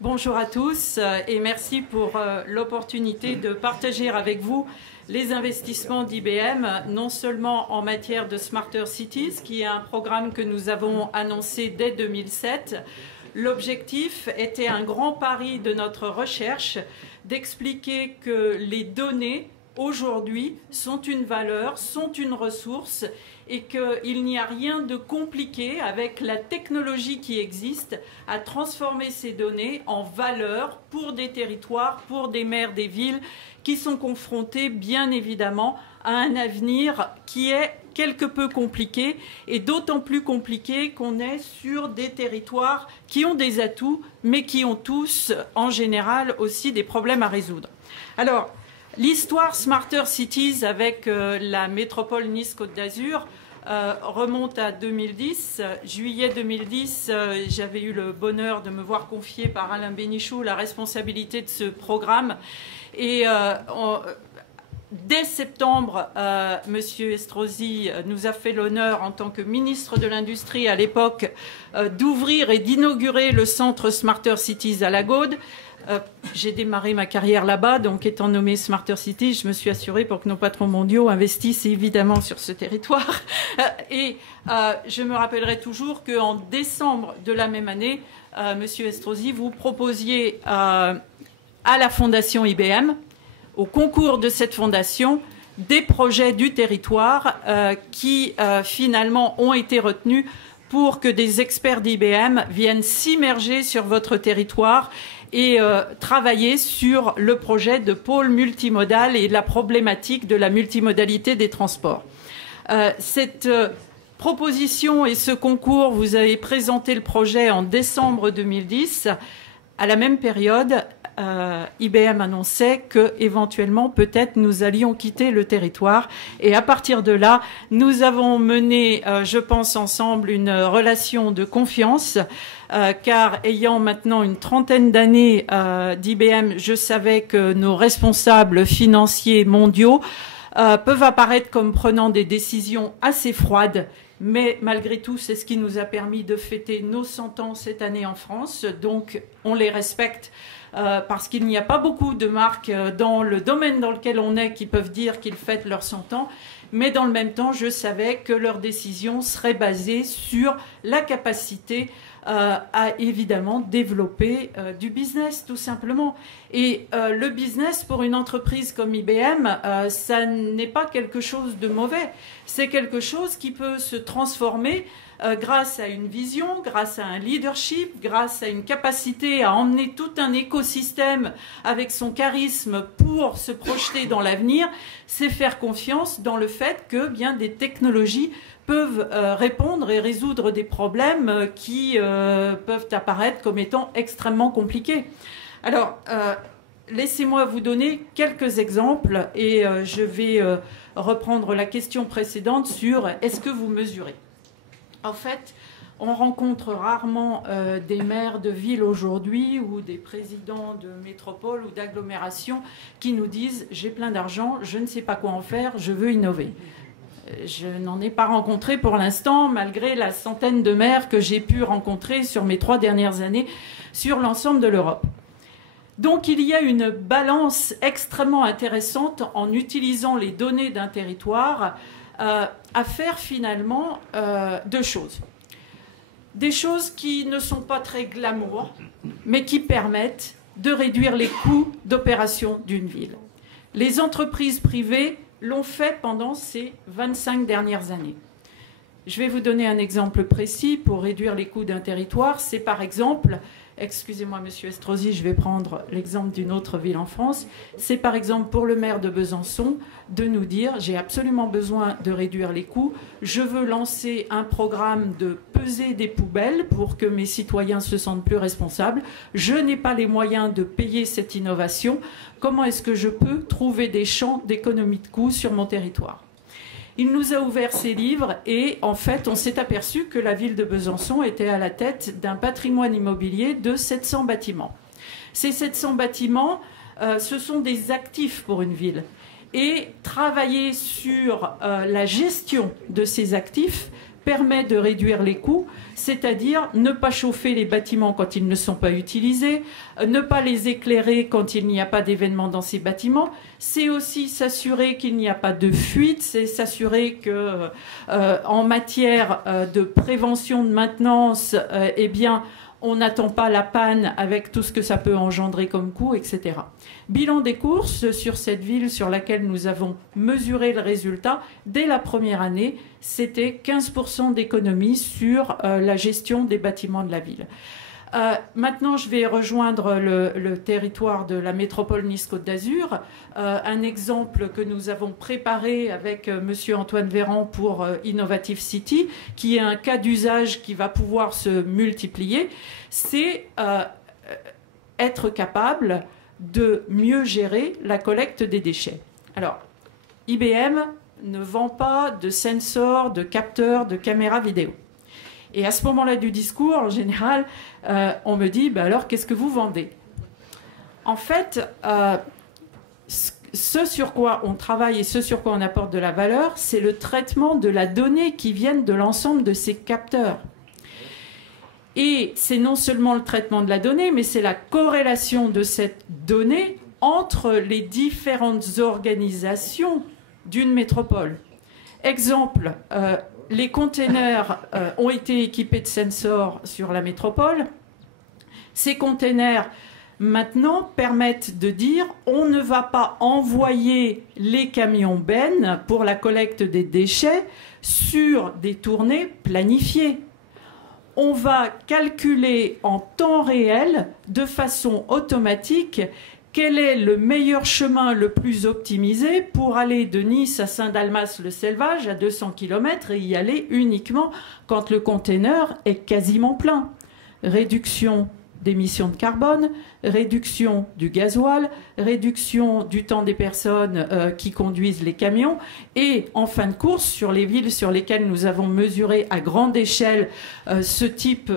Bonjour à tous et merci pour l'opportunité de partager avec vous les investissements d'IBM, non seulement en matière de Smarter Cities, qui est un programme que nous avons annoncé dès 2007. L'objectif était un grand pari de notre recherche d'expliquer que les données aujourd'hui sont une valeur, sont une ressource et qu'il n'y a rien de compliqué avec la technologie qui existe à transformer ces données en valeur pour des territoires, pour des maires des villes qui sont confrontés bien évidemment à un avenir qui est quelque peu compliqué et d'autant plus compliqué qu'on est sur des territoires qui ont des atouts mais qui ont tous en général aussi des problèmes à résoudre. Alors, l'histoire Smarter Cities avec la métropole Nice-Côte d'Azur remonte à 2010. Juillet 2010, j'avais eu le bonheur de me voir confier par Alain Bénichou la responsabilité de ce programme. Et dès septembre, M. Estrosi nous a fait l'honneur, en tant que ministre de l'Industrie à l'époque, d'ouvrir et d'inaugurer le centre Smarter Cities à la Gaude. J'ai démarré ma carrière là-bas, donc étant nommé Smarter City, je me suis assurée pour que nos patrons mondiaux investissent évidemment sur ce territoire. Et je me rappellerai toujours qu'en décembre de la même année, Monsieur Estrosi, vous proposiez à la fondation IBM, au concours de cette fondation, des projets du territoire qui finalement ont été retenus pour que des experts d'IBM viennent s'immerger sur votre territoire et travailler sur le projet de pôle multimodal et la problématique de la multimodalité des transports. Cette proposition et ce concours, vous avez présenté le projet en décembre 2010. À la même période, IBM annonçait que éventuellement peut-être nous allions quitter le territoire et à partir de là nous avons mené je pense ensemble une relation de confiance car ayant maintenant une trentaine d'années d'IBM, je savais que nos responsables financiers mondiaux peuvent apparaître comme prenant des décisions assez froides. Mais malgré tout, c'est ce qui nous a permis de fêter nos 100 ans cette année en France. Donc, on les respecte parce qu'il n'y a pas beaucoup de marques dans le domaine dans lequel on est qui peuvent dire qu'ils fêtent leurs 100 ans. Mais dans le même temps, je savais que leurs décisions seraient basées sur la capacité à évidemment développer du business, tout simplement. Et le business, pour une entreprise comme IBM, ça n'est pas quelque chose de mauvais. C'est quelque chose qui peut se transformer grâce à une vision, grâce à un leadership, grâce à une capacité à emmener tout un écosystème avec son charisme pour se projeter dans l'avenir. C'est faire confiance dans le fait que bien des technologies peuvent répondre et résoudre des problèmes qui peuvent apparaître comme étant extrêmement compliqués. Alors, laissez-moi vous donner quelques exemples et je vais reprendre la question précédente sur est-ce que vous mesurez ? En fait, on rencontre rarement des maires de ville aujourd'hui ou des présidents de métropole ou d'agglomération qui nous disent « j'ai plein d'argent, je ne sais pas quoi en faire, je veux innover ». Je n'en ai pas rencontré pour l'instant, malgré la centaine de maires que j'ai pu rencontrer sur mes 3 dernières années sur l'ensemble de l'Europe. Donc il y a une balance extrêmement intéressante en utilisant les données d'un territoire à faire finalement 2 choses. Des choses qui ne sont pas très glamour, mais qui permettent de réduire les coûts d'opération d'une ville. Les entreprises privées l'ont fait pendant ces 25 dernières années. Je vais vous donner un exemple précis pour réduire les coûts d'un territoire. C'est par exemple, excusez-moi Monsieur Estrosi, je vais prendre l'exemple d'une autre ville en France. C'est par exemple pour le maire de Besançon de nous dire « j'ai absolument besoin de réduire les coûts, je veux lancer un programme de peser des poubelles pour que mes citoyens se sentent plus responsables, je n'ai pas les moyens de payer cette innovation, comment est-ce que je peux trouver des champs d'économie de coûts sur mon territoire ?» Il nous a ouvert ses livres et en fait, on s'est aperçu que la ville de Besançon était à la tête d'un patrimoine immobilier de 700 bâtiments. Ces 700 bâtiments, ce sont des actifs pour une ville. Et travailler sur la gestion de ces actifs permet de réduire les coûts, c'est-à-dire ne pas chauffer les bâtiments quand ils ne sont pas utilisés, ne pas les éclairer quand il n'y a pas d'événement dans ces bâtiments. C'est aussi s'assurer qu'il n'y a pas de fuite, c'est s'assurer que en matière de prévention, de maintenance, eh bien, on n'attend pas la panne avec tout ce que ça peut engendrer comme coût, etc. Bilan des courses sur cette ville sur laquelle nous avons mesuré le résultat. Dès la première année, c'était 15% d'économie sur la gestion des bâtiments de la ville. Maintenant, je vais rejoindre le territoire de la métropole Nice-Côte d'Azur. Un exemple que nous avons préparé avec monsieur Antoine Véran pour Innovative City, qui est un cas d'usage qui va pouvoir se multiplier, c'est être capable de mieux gérer la collecte des déchets. Alors, IBM ne vend pas de sensors, de capteurs, de caméras vidéo. Et à ce moment-là du discours, en général, on me dit bah alors, qu'est-ce que vous vendez? En fait, ce sur quoi on travaille et ce sur quoi on apporte de la valeur, c'est le traitement de la donnée qui vient de l'ensemble de ces capteurs. Et c'est non seulement le traitement de la donnée, mais c'est la corrélation de cette donnée entre les différentes organisations d'une métropole. Exemple, les containers ont été équipés de sensors sur la métropole. Ces containers, maintenant, permettent de dire on ne va pas envoyer les camions bennes pour la collecte des déchets sur des tournées planifiées. On va calculer en temps réel, de façon automatique, quel est le meilleur chemin le plus optimisé pour aller de Nice à Saint-Dalmas-le-Selvage à 200 km et y aller uniquement quand le container est quasiment plein. Réduction d'émissions de carbone, réduction du gasoil, réduction du temps des personnes qui conduisent les camions et en fin de course, sur les villes sur lesquelles nous avons mesuré à grande échelle ce type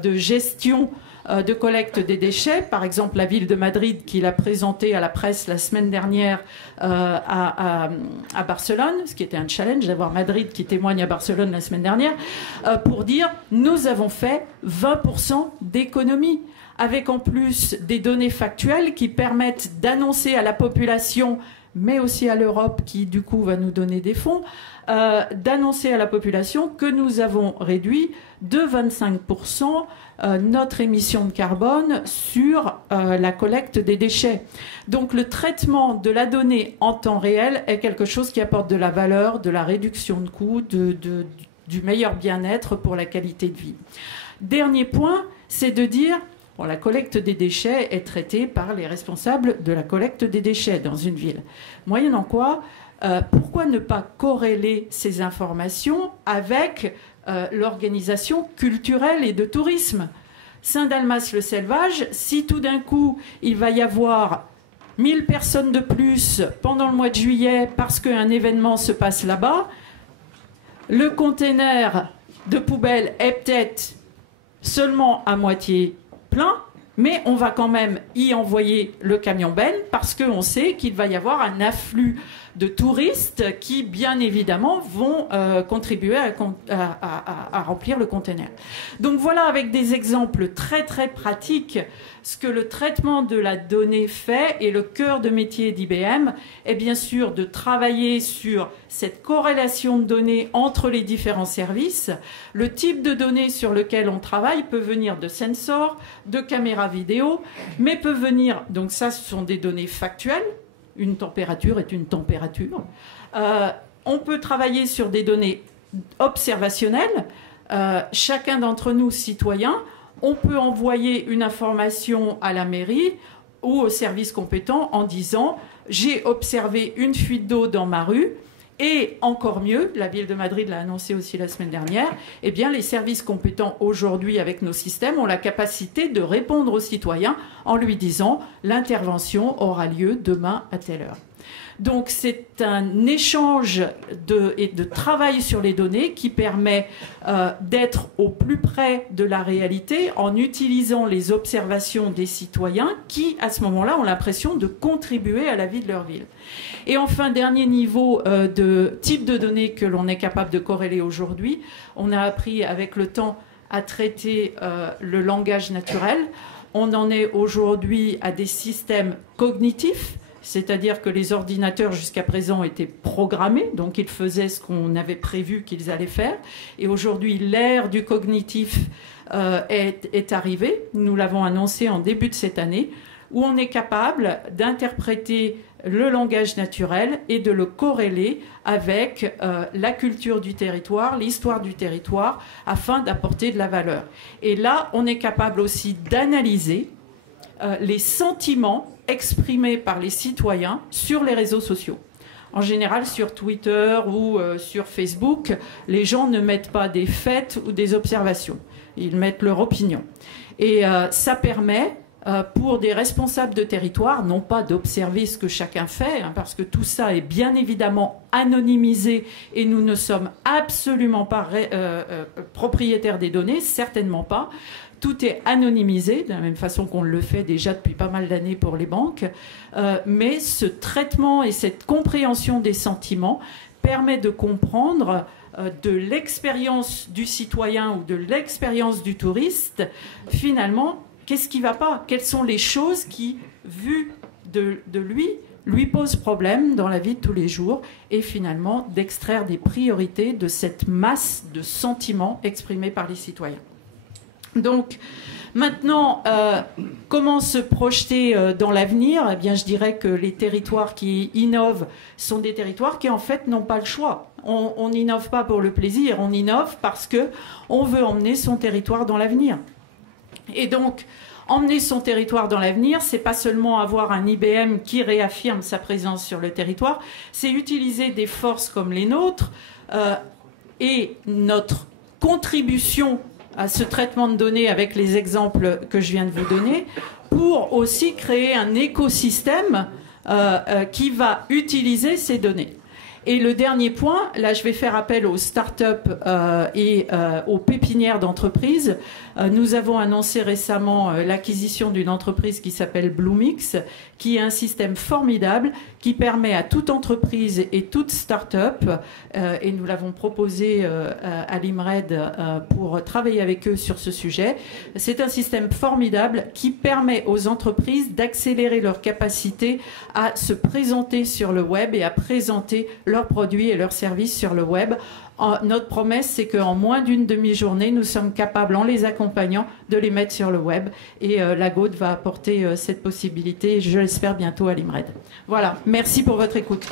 de gestion de collecte des déchets, par exemple la ville de Madrid qui l'a présenté à la presse la semaine dernière à Barcelone, ce qui était un challenge d'avoir Madrid qui témoigne à Barcelone la semaine dernière, pour dire nous avons fait 20% d'économie, avec en plus des données factuelles qui permettent d'annoncer à la population, mais aussi à l'Europe qui du coup va nous donner des fonds, d'annoncer à la population que nous avons réduit de 25% notre émission de carbone sur la collecte des déchets. Donc le traitement de la donnée en temps réel est quelque chose qui apporte de la valeur, de la réduction de coûts, du meilleur bien-être pour la qualité de vie. Dernier point, c'est de dire bon, la collecte des déchets est traitée par les responsables de la collecte des déchets dans une ville. Moyennant quoi, pourquoi ne pas corréler ces informations avec l'organisation culturelle et de tourisme? Saint-Dalmas-le-Selvage, si tout d'un coup il va y avoir 1000 personnes de plus pendant le mois de juillet parce qu'un événement se passe là-bas, le container de poubelle est peut-être seulement à moitié plein, mais on va quand même y envoyer le camion benne parce qu'on sait qu'il va y avoir un afflux de touristes qui, bien évidemment, vont contribuer à remplir le conteneur. Donc voilà, avec des exemples très très pratiques, ce que le traitement de la donnée fait, et le cœur de métier d'IBM est bien sûr de travailler sur cette corrélation de données entre les différents services. Le type de données sur lequel on travaille peut venir de sensors, de caméras vidéo, mais peut venir, donc ça ce sont des données factuelles, une température est une température. On peut travailler sur des données observationnelles. Chacun d'entre nous, citoyens, on peut envoyer une information à la mairie ou au service compétent en disant « j'ai observé une fuite d'eau dans ma rue ». Et encore mieux, la ville de Madrid l'a annoncé aussi la semaine dernière, eh bien les services compétents aujourd'hui avec nos systèmes ont la capacité de répondre aux citoyens en lui disant l'intervention aura lieu demain à telle heure. Donc c'est un échange et de travail sur les données qui permet d'être au plus près de la réalité en utilisant les observations des citoyens qui, à ce moment-là, ont l'impression de contribuer à la vie de leur ville. Et enfin, dernier niveau de type de données que l'on est capable de corréler aujourd'hui, on a appris avec le temps à traiter le langage naturel. On en est aujourd'hui à des systèmes cognitifs, c'est-à-dire que les ordinateurs jusqu'à présent étaient programmés, donc ils faisaient ce qu'on avait prévu qu'ils allaient faire. Et aujourd'hui, l'ère du cognitif est arrivée. Nous l'avons annoncé en début de cette année, où on est capable d'interpréter le langage naturel et de le corréler avec la culture du territoire, l'histoire du territoire, afin d'apporter de la valeur. Et là, on est capable aussi d'analyser les sentiments exprimés par les citoyens sur les réseaux sociaux. En général, sur Twitter ou sur Facebook, les gens ne mettent pas des faits ou des observations. Ils mettent leur opinion. Et ça permet pour des responsables de territoire, non pas d'observer ce que chacun fait, hein, parce que tout ça est bien évidemment anonymisé et nous ne sommes absolument pas propriétaires des données, certainement pas. Tout est anonymisé, de la même façon qu'on le fait déjà depuis pas mal d'années pour les banques. Mais ce traitement et cette compréhension des sentiments permet de comprendre de l'expérience du citoyen ou de l'expérience du touriste, finalement, qu'est-ce qui ne va pas? Quelles sont les choses qui, vues de lui posent problème dans la vie de tous les jours? Et finalement, d'extraire des priorités de cette masse de sentiments exprimés par les citoyens. Donc, maintenant, comment se projeter dans l'avenir? Eh bien, je dirais que les territoires qui innovent sont des territoires qui, en fait, n'ont pas le choix. On n'innove pas pour le plaisir, on innove parce qu'on veut emmener son territoire dans l'avenir. Et donc, emmener son territoire dans l'avenir, c'est pas seulement avoir un IBM qui réaffirme sa présence sur le territoire, c'est utiliser des forces comme les nôtres et notre contribution à ce traitement de données avec les exemples que je viens de vous donner, pour aussi créer un écosystème qui va utiliser ces données. Et le dernier point, là je vais faire appel aux startups et aux pépinières d'entreprises. Nous avons annoncé récemment l'acquisition d'une entreprise qui s'appelle Bluemix, qui est un système formidable qui permet à toute entreprise et toute start-up, et nous l'avons proposé à l'IMRED pour travailler avec eux sur ce sujet. C'est un système formidable qui permet aux entreprises d'accélérer leur capacité à se présenter sur le web et à présenter leurs produits et leurs services sur le web. Notre promesse, c'est qu'en moins d'une demi-journée, nous sommes capables, en les accompagnant, de les mettre sur le web. Et la GODE va apporter cette possibilité, je l'espère, bientôt à l'IMRED. Voilà, merci pour votre écoute.